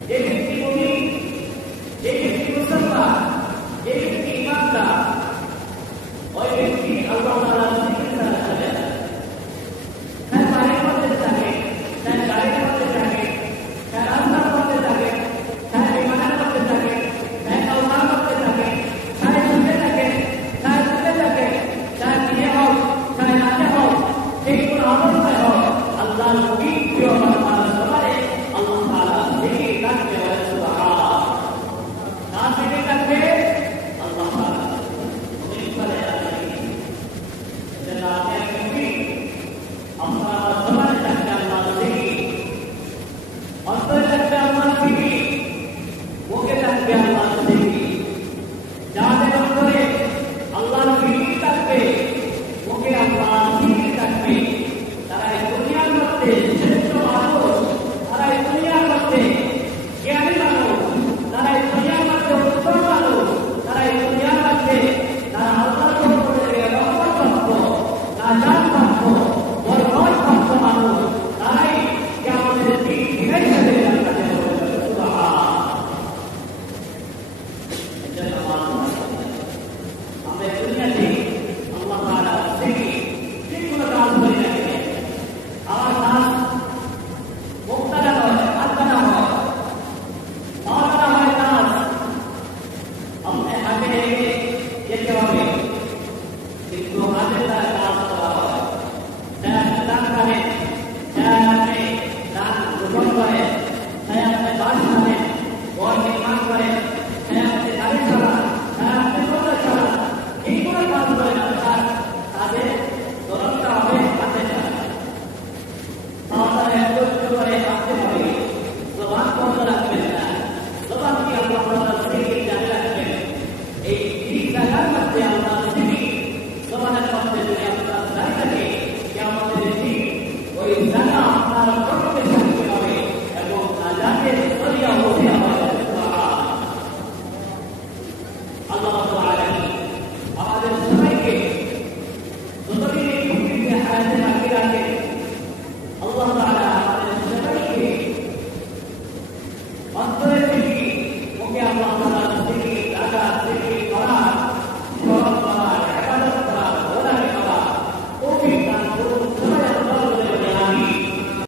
যে ব্যক্তি মুমিন, যে ব্যক্তি মুসলমান, যে ব্যক্তি ঈমানদার, ওই ব্যক্তি আল্লাহ তাআলার জিকির দ্বারা চলে যায়। তার বাড়ির মধ্যে থাকে, তার গাড়ির মধ্যে থাকে, তার রাস্তার মধ্যে থাকে, তার বিমানের মধ্যে থাকে, তার নৌকার মধ্যে থাকে, তার ছুটে থাকে, তার ছুটে থাকে, তার বিয়ে হোক, তার নাচে হোক, যে কোনো অবস্থায় হোক, আল্লাহর নবীর প্রিয় বান্দার সবারে আল্লাহ তাআলা জিকির করতে হয়। সুবহানাল্লাহ। কার জিকির করবে? আল্লাহ তাআলা। মুমিন বলে যেটা আপনি কি আপনার সবারে থাকবে আল্লাহর জিকির, অন্তরে থাকবে আল্লাহর জিকির, মুখে থাকবে আল্লাহর জিকির। যাদের অন্তরে আল্লাহর জিকির থাকবে, মুখে আল্লাহর জিকির থাকবে, তারা এই দুনিয়ার মধ্যে শ্রেষ্ঠ মানুষ, তারা এই দুনিয়ার মধ্যে জ্ঞানী মানুষ, তারা এই দুনিয়ার মধ্যে উত্তম মানুষ, তারা এই দুনিয়ার মধ্যে তারা আল্লাহর পক্ষ থেকে রহমতপ্রাপ্ত, নাজাতপ্রাপ্ত, বরকতপ্রাপ্ত মানুষ, তারাই কিয়ামতের দিন ফিরে যাবে জান্নাতে। সুবহানাল্লাহ। এজন্য আমরা দুনিয়াতে আল্লাহ তাআলার জিকির যেগুলো কাজ করি না কেন, আমার কাজ মুক্তাদা হয়, আত্মাদা হয়, আত্মাদা হয় কাজ। আপনি হাতে রেখে যেতে হবে, কিন্তু হাতে তার কাজ করা হয়। তাই আপনি দান করেন, তাই আপনি দান গ্রহণ করেন, তাই আপনি বাস করেন, ঘর নির্মাণ করেন, তাই আপনি গাড়ি চালান, তাই আপনি মোটর চালান, এইগুলো কাজ করেন। আপনার কাজে ধরনটা হবে হাতে চালান। তাহলে একত্র করে হাতে হবে, জবান বন্ধ রাখবেন না, জবান কি আল্লাহ তাআলার জিকির জারি রাখবেন। এই ঠিক জায়গার মধ্যে আল্লাহর জিকির জবানের মধ্যে যদি আপনার জারি থাকে, কিয়ামতের দিন ওই জায়গা আপনার